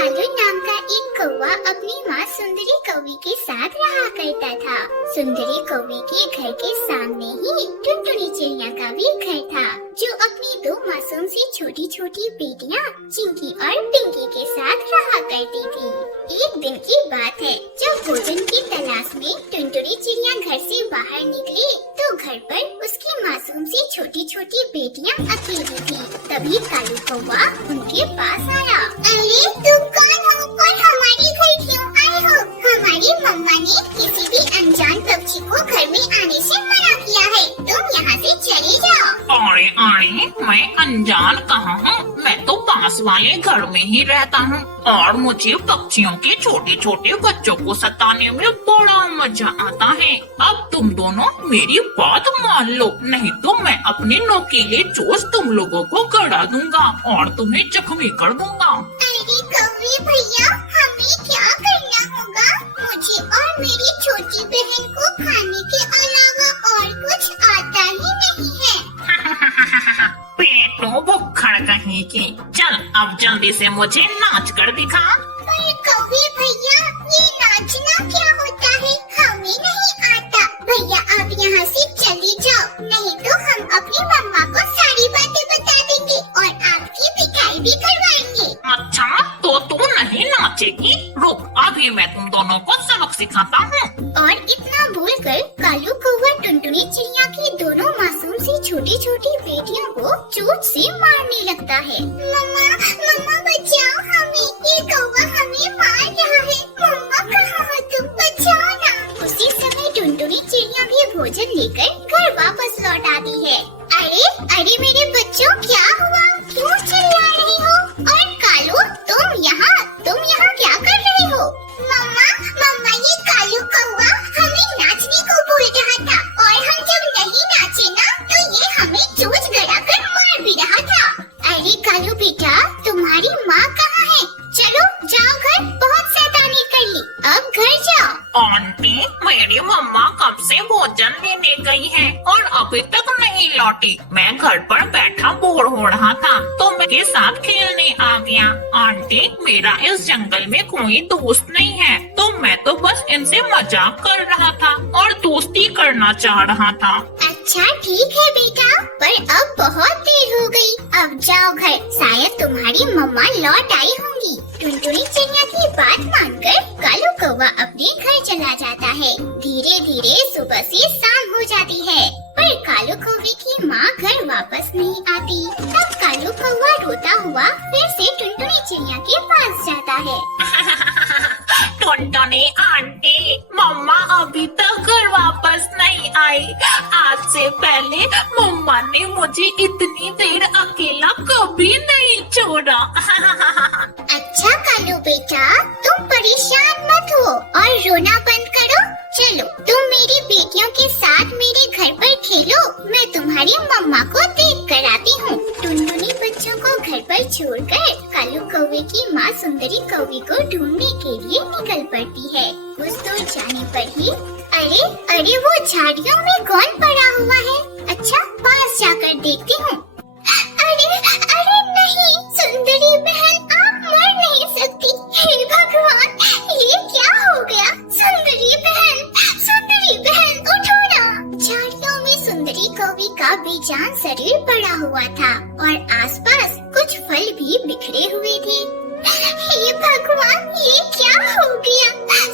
कालू नाम का एक कौवा अपनी माँ सुंदरी कौवी के साथ रहा करता था। सुंदरी कौवी के घर के सामने ही टुनटुनी चिड़िया का भी घर था, जो अपनी दो मासूम सी छोटी छोटी बेटियाँ चिंकी और पिंकी के साथ रहा करती थी। एक दिन की बात है, जब भोजन की तलाश में टुनटुनी चिड़िया घर से बाहर निकली तो घर पर उसकी मासूम सी छोटी छोटी बेटियाँ अकेली थी। तभी कालू कौवा उनके पास आया। अरे तुम कौन हो और हमारे घर क्यों आए हो? हमारी मम्मा ने किसी भी अनजान पक्षी को घर में आने से मना किया है, तुम यहाँ से चले जाओ। अरे अरे, मैं अनजान कहाँ हूँ? मैं तो पास वाले घर में ही रहता हूँ और मुझे पक्षियों के छोटे छोटे बच्चों को सताने में बड़ा मजा आता है। अब तुम दोनों मेरी बात मान लो, नहीं तो मैं अपने नोकीले चोंच तुम लोगों को गड़ा दूंगा और तुम्हें जख्मी कर दूंगा। अरे कौवे भैया, हमें क्या करना होगा? मुझे और मेरी छोटी बहन को खाने के अलावा और कुछ आता ही नहीं है। पेटो भुक्खड़ कहीं की। चल अब जल्दी से मुझे नाच कर दिखा। पर कौवे भैया, ये नाचना क्या होता है? हमें नहीं आता। भैया आप यहाँ से चले जाओ, नहीं तो हम अपनी मम्मा को सारी बातें बता देंगे और आपकी पिटाई भी करवाएंगे। अच्छा, तो तू नहीं नाचेगी? रुक, अभी मैं तुम दोनों को सबक सिखाता हूँ। और इतना बोलकर कालू कौवा टुनटुनी चिड़िया की दोनों मासूम सी छोटी छोटी बेटियों को चोंच से मारने लगता है। मम्मा मम्मा बचाओ हमें, ये कौवा हमें मार रहा है। मम्मा कहाँ हो तुम? बचाओ ना। उसी समय टुनटुनी चिड़िया भी भोजन लेकर घर वापस लौट आती है। अरे अरे मेरे बच्चों, क्या हुआ? क्यों चिल्ला रही हो? और कालू तुम यहाँ क्या कर रहे हो? मम्मा मम्मा, ये कालू कौवा हमें नाचने को बोल रहा था और हम जब नहीं नाचे ना तो ये हमें चोंच गड़ाकर मार भी रहा था। अरे कालू बेटा, तुम्हारी माँ कहाँ है? चलो जाओ घर, बहुत शैतानी कर ली, अब घर जाओ। आंटी, मेरी मम्मा कब से भोजन लेने गई है और अभी तक नहीं लौटी। मैं घर पर बैठा बोर हो रहा था तो मेरे साथ खेलने आ गया। आंटी, मेरा इस जंगल में कोई दोस्त नहीं है, तो मैं तो बस इनसे मजाक कर रहा था और दोस्ती करना चाह रहा था। अच्छा ठीक है बेटा, पर अब बहुत देर हो गई, अब जाओ घर, शायद तुम्हारी मम्मा लौट आई होंगी। टुनटुनी चिड़िया की बात मानकर कालू कौवा अपने घर चला जाता है। धीरे धीरे सुबह से शाम हो जाती है, पर कालू कौवे की माँ घर वापस नहीं आती। तब कालू कौवा रोता हुआ फिर से टुनटुनी चिड़िया के पास जाता है। टुनटुनी आंटी, मम्मा अभी तक घर वापस नहीं आई। आज से पहले मम्मा ने मुझे इतनी देर अकेला कभी नहीं छोड़ा। अच्छा कालू बेटा, तुम परेशान मत हो और रोना बंद करो। चलो तुम मेरी बेटियों के साथ मेरे घर पर खेलो, मैं तुम्हारी मम्मा को देख कर आती हूँ। टुनटुनी बच्चों को घर पर छोड़कर कालू कौवे की माँ सुंदरी कौवी को ढूंढने के लिए निकल पड़ती है। कुछ दूर जाने पर ही अरे अरे, वो झाड़ियों में कौन पड़ा हुआ है? अच्छा पास जाकर देखती हूँ। अरे अरे नहीं, सुंदरी बहन आप मर नहीं सकती। हे भगवान, ये क्या हो गया? सुंदरी बहन उठो ना। झाड़ियों में सुंदरी कौवी का बेजान शरीर पड़ा हुआ था और आसपास कुछ फल भी बिखरे हुए थे। हे भगवान, ये क्या हो गया?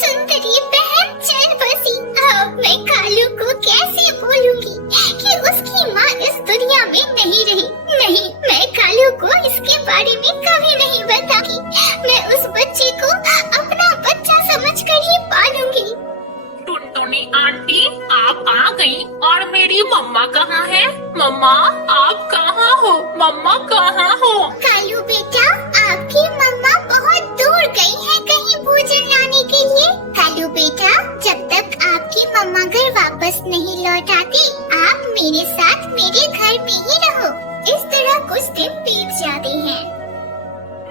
सुंदरी बहन चल बसी। अब मैं कालू को कैसे बोलूंगी कि उसकी माँ इस दुनिया में नहीं रही? नहीं, मैं कालू को इसके बारे में कभी नहीं बताऊंगी। मैं उस बच्चे को अपना बच्चा समझकर ही पालूंगी। टुनटुनी आंटी, आप आ गई और मेरी मम्मा कहाँ है? मम्मा आप कहाँ हो? मम्मा कहाँ हो? कालू बेटा, आपकी मम्मा बहुत दूर गई है कहीं भोजन लाने के लिए। कालू बेटा, जब तक आपकी मम्मा घर वापस नहीं लौट आती, आप मेरे साथ मेरे घर में ही रहो। इस तरह कुछ दिन बीत जाते हैं।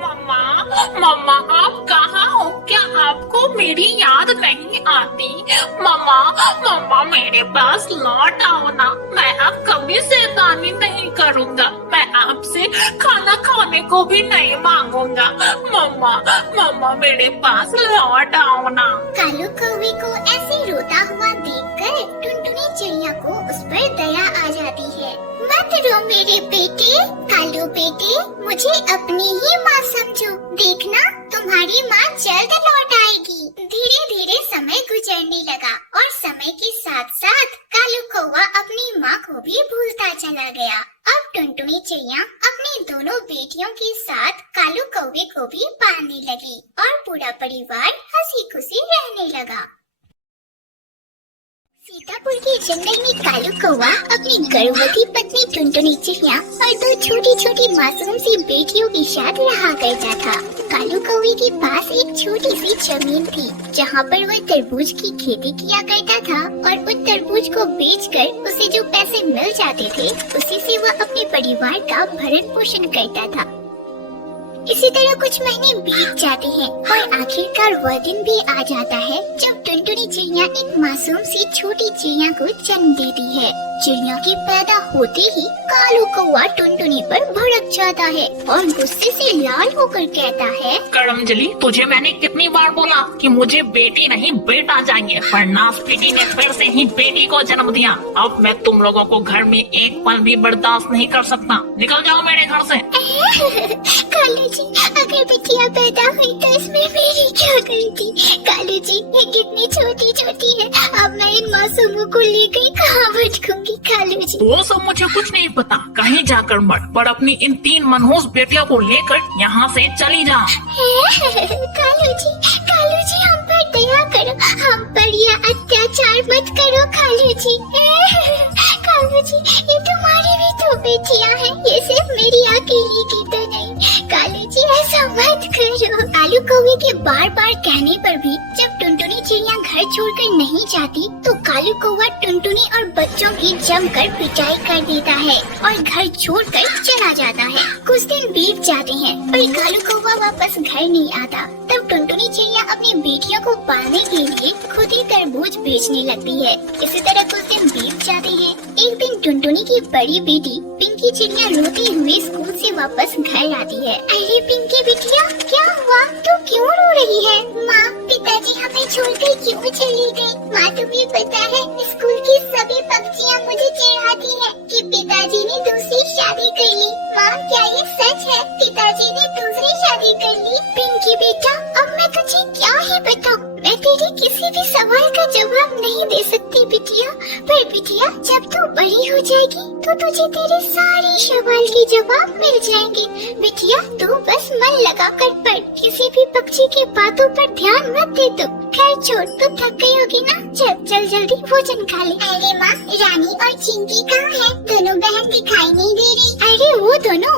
मम्मा आप कहाँ हो? क्या आपको को मेरी याद नहीं आती। मम्मा मम्मा मेरे पास लौट आओ ना, मैं अब कभी शैतानी नहीं करूँगा, मैं आपसे खाना खाने को भी नहीं मांगूंगा। मम्मा मम्मा मेरे पास लौट आओ ना। कालू कौवे को ऐसे रोता हुआ देखकर टुनटुनी चिड़िया को उस पर दया आ जाती है। मत रो मेरे बेटे, कालू बेटे, मुझे अपनी ही माँ समझो, देखना तुम्हारी माँ जल्द लौट आएगी। धीरे धीरे समय गुजरने लगा और समय के साथ साथ कालू कौवा अपनी माँ को भी भूलता चला गया। अब टुनटुनी चिड़िया अपनी दोनों बेटियों के साथ कालू कौवे को भी पालने लगी और पूरा परिवार हंसी खुशी रहने लगा। सीतापुर के जंगल में कालू कौवा अपनी गर्भवती पत्नी टुनटुनी चिड़िया और दो छोटी छोटी मासूम सी बेटियों के साथ रहा करता था। कालू कौवे के पास एक छोटी सी जमीन थी जहाँ पर वह तरबूज की खेती किया करता था और उस तरबूज को बेचकर उसे जो पैसे मिल जाते थे उसी से वह अपने परिवार का भरण पोषण करता था। इसी तरह कुछ महीने बीत जाते हैं और आखिरकार वह दिन भी आ जाता है जब टुनटुनी चिड़िया एक मासूम सी छोटी चिड़िया को जन्म देती है। चिड़िया की पैदा होते ही कालू कौवा टुनटुनी पर भड़क जाता है और गुस्से से लाल होकर कहता है, करमजली, तुझे मैंने कितनी बार बोला कि मुझे बेटी नहीं बेटा चाहिए, पर नास बेटी ने फिर से ही बेटी को जन्म दिया। अब मैं तुम लोगों को घर में एक पल भी बर्दाश्त नहीं कर सकता, निकल जाओ मेरे घर से। कालू जी, अगर बिटिया पैदा हुई तो इसमें मेरी क्या गलती? कालू जी, ये कितनी छोटी छोटी है, अब मैं इन मासूमों को लेकर कहाँ भटकूंगी? कालू जी, वो सब मुझे कुछ नहीं पता, कहीं जाकर मत, पर अपनी इन 3 मनहूस बेटियों को लेकर यहाँ से चली जा। कालू जी हम पर दया करो, हम पर यह अत्याचार मत करो कालू जी। कालू जी, ये तुम्हारी भी तो बेटियां हैं, ये सिर्फ मेरी अकेली की तो नहीं। कालू जी ऐसा मत करो। कालू कौवे के बार बार कहने पर भी जब टुनटुनी चिड़िया घर छोड़कर नहीं जाती तो कालू कौवा टुनटुनी और बच्चों की जमकर पिटाई कर देता है और घर छोड़कर चला जाता है। कुछ दिन बीत जाते हैं पर कालू कौवा वापस घर नहीं आता। तब टुनटुनी चिड़िया अपनी बेटियों को पालने के लिए खुद ही तरबूज बेचने लगती है। इसी तरह कुछ दिन बीत जाते हैं। एक दिन टुनटुनी की बड़ी बेटी पिंकी चिड़िया रोती हुई स्कूल से वापस घर आती है। अरे पिंकी बिटिया, क्या हुआ? तू क्यों रो रही है? माँ, पिताजी हमें छोड़कर क्यों चली गई? माँ, तुम्हें पता है स्कूल की सभी पक्षियाँ मुझे चिढ़ाती हैं कि पिताजी ने दूसरी शादी कर ली। माँ, क्या ये सच है? पिताजी ने दूसरी शादी कर ली? पिंकी बेटा, अब मैं तुझे क्या ही बताऊं? मैं तेरे किसी भी सवाल का जवाब नहीं दे सकती बिटिया, पर बिटिया जब तू बड़ी हो जाएगी तो तुझे तेरे सारे सवाल के जवाब मिल जाएंगे। बिटिया तू बस मन लगा कर पढ़, किसी भी पक्षी की बातों पर ध्यान मत दे। तू खैर छोड़, तू थक गई होगी ना, चल जल्दी भोजन खा ले। अरे माँ, रानी और चिंकी कहाँ है? दोनों बहन दिखाई नहीं दे रही। अरे वो दोनों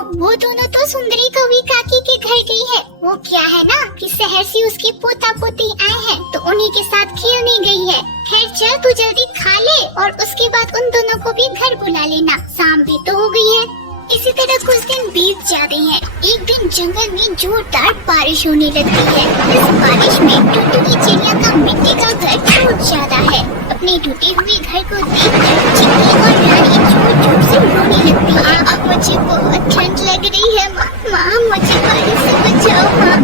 तो सुंदरी कौवी काकी के घर गई है। वो क्या है ना कि शहर से उसके पोता पोती आए हैं तो उन्हीं के साथ खेलने गई है। खैर चल, तू जल्दी खा ले और उसके बाद उन दोनों को भी घर बुला लेना, शाम भी तो हो गई है। इसी तरह कुछ दिन बीत जाते हैं। एक दिन जंगल में जोरदार बारिश होने लगती है। इस बारिश में टुनटुनी चिड़िया का मिट्टी का घर टूट जाता है। अपने टूटे हुए घर को देखकर चिंकी और रानी जोर जोर से रोने लगती है। अब मुझे बहुत ठंड लग रही है। माँ, मुझे बारिश से बचाओ। माँ,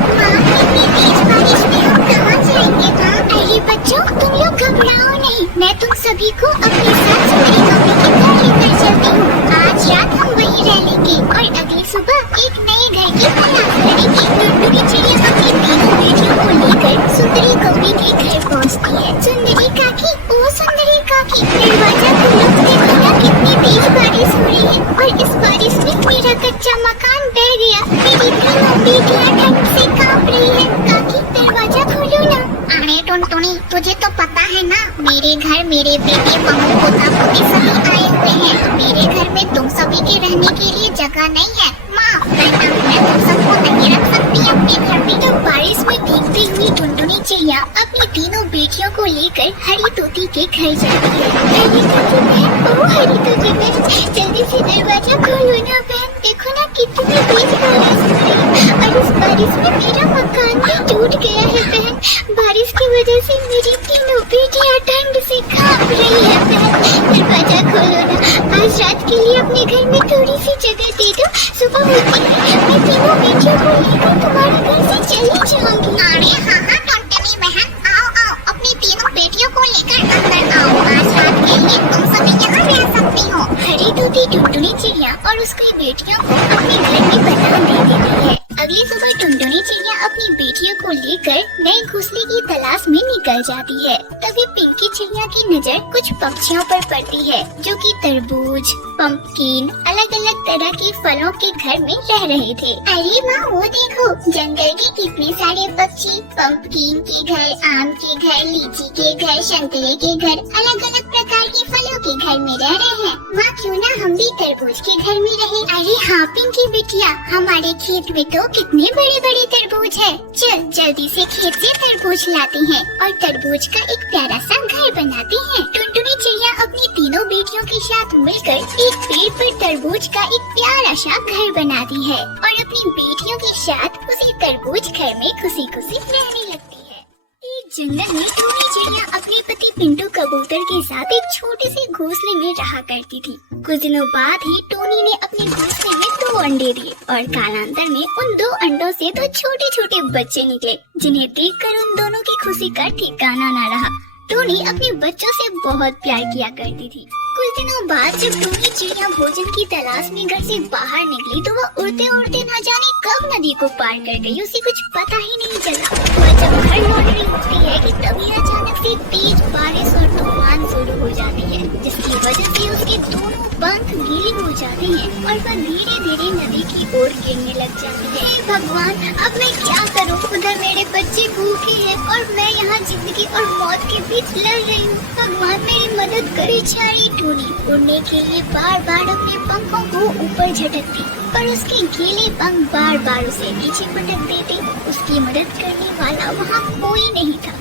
इतनी तेज बारिश में हम कहाँ जाएंगे? अरे बच्चों, तुम लोग घबराओ नहीं, मैं तुम सभी को अपने साथ सुंदरी कौवी के घर लेकर चलती हूँ। आज रात हम वहीं रह लेंगे और अगली सुबह एक नए घर की तलाश करेंगे। टुनटुनी चिड़िया अपनी तीनों बेटियों को लेकर सुंदरी कौवी के घर पहुँचती है। सुंदरी काकी, ओ सुंदरी काकी, दरवाजा खोलो, देखो ना कितनी तेज बारिश हो रही है और इस बारिश में मेरा कच्चा मकान बह गया। मेरी तीनों बेटियाँ ठंड से कांप रही है। काकी दरवाजा खोलो ना। अरे टुनटुनी, तुझे तो पता है ना, मेरे घर मेरे बेटे बहू पोता पोती सभी आए हुए हैं। मेरे घर में तुम सभी के रहने के लिए जगह नहीं है। माँ, मैं तुम सबको नहीं रख सकती अपने घर में। तो बारिश में भीगती हुई टुनटुनी चिड़िया अपनी तीनों बेटियों को लेकर हरी तोती के घर जाती है। हरी तोती बहन, ओ हरी तोती बहन, जल्दी से दरवाजा खोलो ना बहन, देखो ना कितनी तेज बारिश हो रही है और इस बारिश में मेरा मकान भी टूट गया है बहन। बारिश की वजह से मेरी तीनों बेटियां ठंड से कांप रही है बहन। दरवाजा खोलो ना, आज रात के लिए अपने घर में थोड़ी सी जगह दे दो। सुबह होती है मैं तीनों बेटियों को लेकर तुम्हारे घर से चली जाऊंगी। अरे हाँ हाँ टुनटुनी बहन, आओ आओ, अपनी तीनों बेटियों को लेकर अंदर आओ। आज रात के लिए तुम सभी यहाँ रह सकती हो। हरी तोती टुनटुनी चिड़िया और उसकी बेटियों को अपने घर में पनाह दे देती है। अगली सुबह टुनटुनी चिड़िया अपनी बेटियों को लेकर नए घोंसले की तलाश में निकल जाती है। तभी पिंकी चिड़िया की नजर कुछ पक्षियों पर पड़ती है जो कि तरबूज, पंपकिन, अलग अलग तरह के फलों के घर में रह रहे थे। अरे माँ वो देखो, जंगल के कितने सारे पक्षी पंपकिन के घर, आम के घर, लीची के घर, संतरे के घर, अलग अलग प्रकार के फलों के घर में रह रहे हैं। माँ क्यों ना हम भी तरबूज के घर में रहे। अरे हाँ पिंकी बिटिया, हमारे खेत में तो कितने बड़े बड़े तरबूज है। चल जल्दी से खेत से तरबूज लाते हैं और तरबूज का एक प्यारा सा घर बनाते हैं। टुनटुनी चिड़िया अपनी तीनों बेटियों के साथ मिलकर एक पेड़ पर तरबूज का एक प्यारा सा घर बनाती है और अपनी बेटियों के साथ उसी तरबूज घर में खुशी खुशी रहने लगती है। एक जंगल में टूनी चिड़िया अपने पति पिंटू कबूतर के साथ एक छोटे से घोंसले में रहा करती थी। कुछ दिनों बाद ही टोनी ने अपने घोंसले में 2 अंडे दिए और कालांतर में उन 2 अंडों से 2 छोटे छोटे बच्चे निकले, जिन्हें देखकर उन दोनों की खुशी का ठिकाना न रहा। टोनी अपने बच्चों से बहुत प्यार किया करती थी। कुछ दिनों बाद जब टोनी चिड़िया भोजन की तलाश में घर से बाहर निकली तो वह उड़ते उड़ते न जाने कब नदी को पार कर गई, उसे कुछ पता ही नहीं चला। वह जब घर लौट रही होती है कि तभी अचानक से तेज बारिश और तूफान शुरू हो जाती है, जिसकी वजह से उसके दोनों पंख गीले हो जाते हैं और वह धीरे धीरे नदी की ओर गिरने लग जाती है। हे भगवान, अब मैं क्या करूं? उधर मेरे बच्चे भूखे हैं और मैं यहाँ जिंदगी और मौत के बीच लड़ रही हूँ। भगवान मेरी मदद करे। बेचारी टोनी उड़ने के लिए बार बार अपने पंखों को ऊपर झटकती, पर उसके गीले पंख बार बार उसे नीचे पटक देते। उसकी मदद करने वाला वहाँ कोई नहीं था।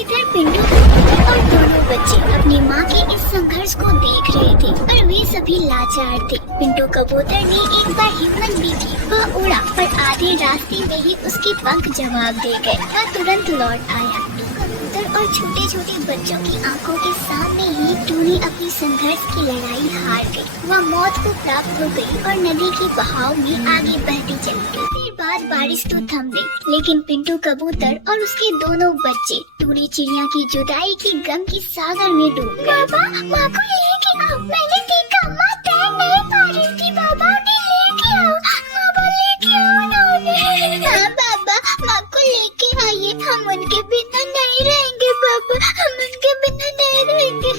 इधर पिंटू और दोनों बच्चे अपनी माँ के इस संघर्ष को देख रहे थे, पर वे सभी लाचार थे। पिंटू कबूतर ने एक बार हिम्मत दी थी, वह उड़ा, पर आधे रास्ते में ही उसके पंख जवाब दे गए। वह तुरंत लौट आया। कबूतर और छोटे छोटे बच्चों की आंखों के सामने ही टोनी अपनी संघर्ष की लड़ाई हार गई। वह मौत को प्राप्त हो गई और नदी के बहाव में आगे बहती चली गई। देर बाद बारिश तो थम गई, लेकिन पिंटू कबूतर और उसके दोनों बच्चे टोनी चिड़िया की जुदाई के गम की सागर में डूब गए। बाबा, माँ को लेके आओ। मैंने देखा माँ तैर नहीं पा रही थी। बाबा उन्हें लेके आओ। बाबा लेके आओ ना उन्हें। हाँ बाबा, माँ को लेके आइए। हम उनके बिना नहीं रहेंगे बाबा, हम उनके बिना नहीं रहेंगे।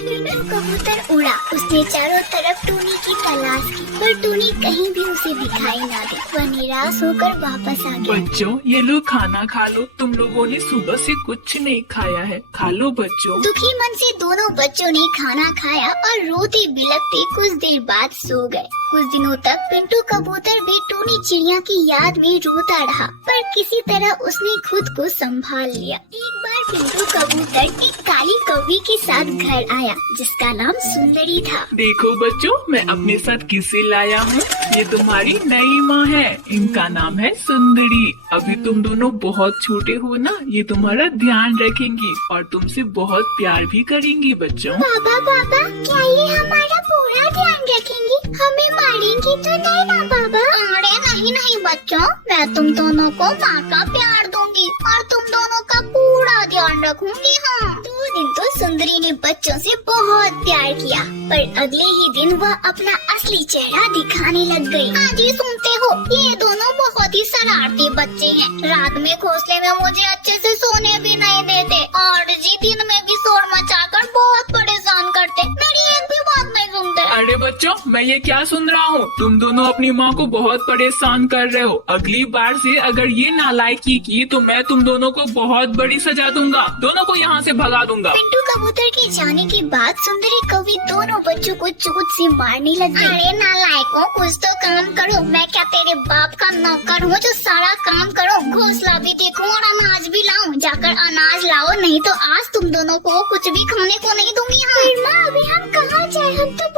कबूतर उड़ा। उसने चारों तरफ टोनी की तलाश की, पर टोनी कहीं भी उसे दिखाई ना दी। वह निराश होकर वापस आ गया। बच्चों, ये लो खाना खा लो। तुम लोगों ने सुबह से कुछ नहीं खाया है, खा लो बच्चों। दुखी मन से दोनों बच्चों ने खाना खाया और रोते बिलखते कुछ देर बाद सो गए। कुछ दिनों तक पिंटू कबूतर भी टोनी चिड़िया की याद में रोता रहा, पर किसी तरह उसने खुद को संभाल लिया। एक बार पिंटू कबूतर एक काली कौवी के साथ घर आया, जिसका नाम सुंदरी था। देखो बच्चों, मैं अपने साथ किसे लाया हूँ। ये तुम्हारी नई माँ है, इनका नाम है सुंदरी। अभी तुम दोनों बहुत छोटे हो ना, ये तुम्हारा ध्यान रखेंगी और तुमसे बहुत प्यार भी करेंगी बच्चों। बाबा बाबा, क्या ये हमारा पूरा ध्यान रखेंगी? हमें मारेंगी तो नहीं ना बाबा? अरे नहीं नहीं बच्चों, मैं तुम दोनों को माँ का प्यार दूंगी और तुम दोनों का पूरा ध्यान रखूंगी। हाँ। 2 दिन तो सुंदरी ने बच्चों से बहुत प्यार किया, पर अगले ही दिन वह अपना असली चेहरा दिखाने लग गई। हाँ जी, सुनते हो, ये दोनों बहुत ही शरारती बच्चे हैं। रात में घोंसले में मुझे अच्छे से सोने भी नहीं देते और जी दिन में भी शोर मचाकर बहुत परेशान करते। मेरी एक भी बात नहीं सुनते। अरे बच्चों, मैं ये क्या सुन रहा हूँ? तुम दोनों अपनी माँ को बहुत परेशान कर रहे हो। अगली बार से अगर ये नालायकी की तो मैं तुम दोनों को बहुत बड़ी सजा दूंगा। दोनों को यहाँ से भगा दूंगा। पिंटू कबूतर के जाने के बाद सुंदरी कौवी दोनों बच्चों को चोट से मारने लग गई। अरे नालायकों, कुछ तो काम करो। मैं क्या तेरे बाप का नौकर हूँ जो सारा काम करो? घोंसला भी देखूं और अनाज भी लाऊं? जाकर अनाज लाओ, नहीं तो आज तुम दोनों को कुछ भी खाने को नहीं दूंगी। हाँ। माँ, अभी हम कहाँ जाए? हम तो